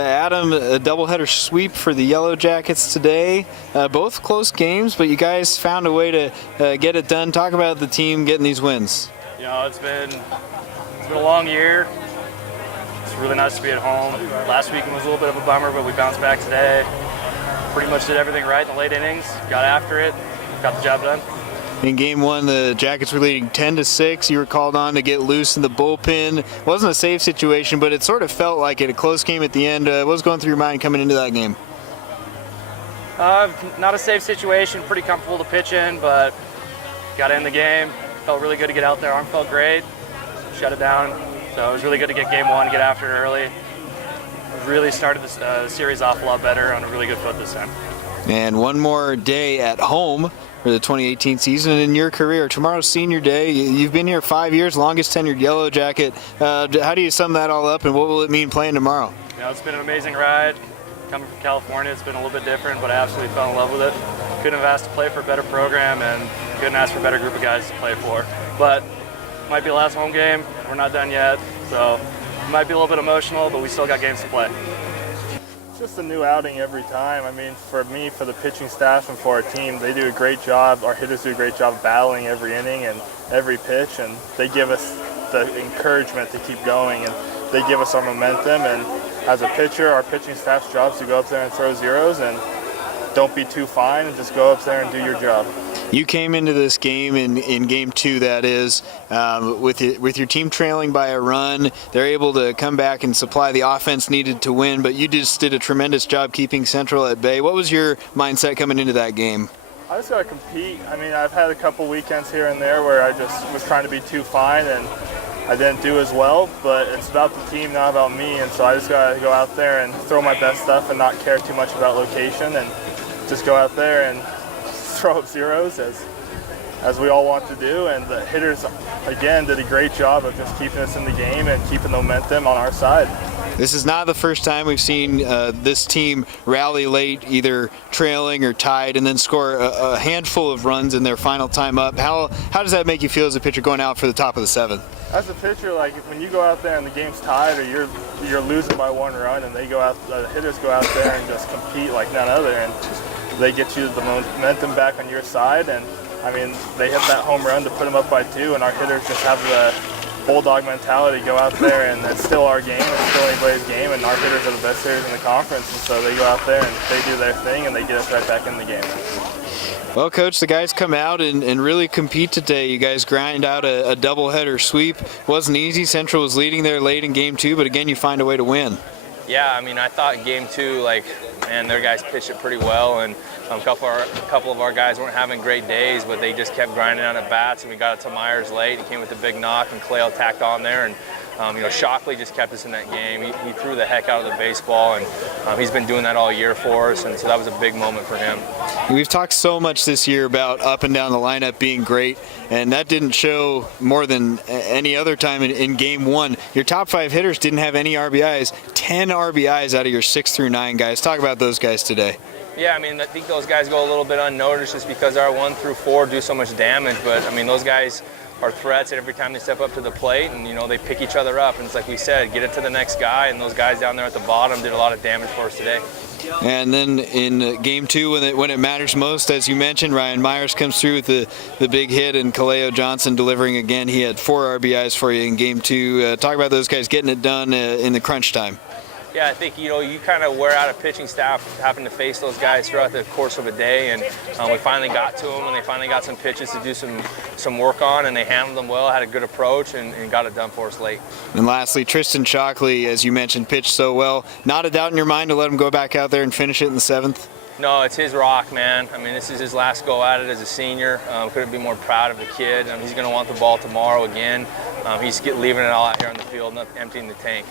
Adam, a doubleheader sweep for the Yellowjackets today. Both close games, but you guys found a way to get it done. Talk about the team getting these wins. You know, it's been a long year. It's really nice to be at home. Last weekend was a little bit of a bummer, but we bounced back today. Pretty much did everything right in the late innings, got after it, got the job done. In game one, the Jackets were leading 10-6. You were called on to get loose in the bullpen. It wasn't a safe situation, but it sort of felt like it. A close game at the end. What was going through your mind coming into that game? Not a safe situation. Pretty comfortable to pitch in, but got in the game. Felt really good to get out there. Arm felt great. Shut it down. So it was really good to get game one, get after it early. Really started the series off a lot better on a really good foot this time. And one more day at home for the 2018 season in your career. Tomorrow's senior day. You've been here 5 years, longest tenured Yellow Jacket. How do you sum that all up, and what will it mean playing tomorrow? You know, it's been an amazing ride. Coming from California, it's been a little bit different, but I absolutely fell in love with it. Couldn't have asked to play for a better program, and couldn't ask for a better group of guys to play for. But might be the last home game. We're not done yet, so it might be a little bit emotional, but we still got games to play. Just a new outing every time. I mean, for me, for the pitching staff, and for our team, they do a great job. Our hitters do a great job battling every inning and every pitch, and they give us the encouragement to keep going, and they give us our momentum. And as a pitcher, our pitching staff's job is to go up there and throw zeros, and don't be too fine, and just go up there and do your job. You came into this game in game two, that is, with your team trailing by a run. They're able to come back and supply the offense needed to win, but you just did a tremendous job keeping Central at bay. What was your mindset coming into that game? I just got to compete. I mean, I've had a couple weekends here and there where I just was trying to be too fine, and I didn't do as well, but it's about the team, not about me, and so I just got to go out there and throw my best stuff and not care too much about location, and just go out there and throw up zeros as we all want to do. And the hitters, again, did a great job of just keeping us in the game and keeping the momentum on our side. This is not the first time we've seen this team rally late, either trailing or tied, and then score a handful of runs in their final time up. How does that make you feel as a pitcher going out for the top of the seventh? As a pitcher, like when you go out there and the game's tied, or you're losing by one run, and they go out, the hitters go out there and just compete like none other, and they get you the momentum back on your side. And I mean, they hit that home run to put them up by two, and our hitters just have the bulldog mentality, go out there, and it's still our game, it's still anybody's game, and our hitters are the best hitters in the conference, and so they go out there and they do their thing, and they get us right back in the game. Well, Coach, the guys come out and really compete today. You guys grind out a doubleheader sweep. Wasn't easy. Central was leading there late in game two, but again, you find a way to win. Yeah, I mean, I thought in game two, man, their guys pitched it pretty well, and a couple of our guys weren't having great days, but they just kept grinding out at bats, and we got it to Myers late. He came with a big knock, and Clay tacked on there, and Shockley just kept us in that game. He threw the heck out of the baseball, and he's been doing that all year for us, and so that was a big moment for him. We've talked so much this year about up and down the lineup being great, and that didn't show more than any other time in game one. Your top five hitters didn't have any RBIs, 10 RBIs out of your 6 through 9 guys. Talk about those guys today. Yeah, I mean, I think those guys go a little bit unnoticed just because our 1 through 4 do so much damage, but I mean, those guys are threats every time they step up to the plate, and they pick each other up, and it's like we said, get it to the next guy, and those guys down there at the bottom did a lot of damage for us today. And then in game two, when it matters most, as you mentioned, Ryan Myers comes through with the big hit, and Kaleo Johnson delivering again. He had 4 RBIs for you in game two. Talk about those guys getting it done in the crunch time. Yeah, I think, you kind of wear out a pitching staff having to face those guys throughout the course of a day, and we finally got to them, and they finally got some pitches to do some work on, and they handled them well, had a good approach, and got it done for us late. And lastly, Tristan Shockley, as you mentioned, pitched so well. Not a doubt in your mind to let him go back out there and finish it in the 7th? No, it's his rock, man. I mean, this is his last go at it as a senior. Couldn't be more proud of the kid. He's going to want the ball tomorrow again. He's leaving it all out here on the field, not emptying the tank.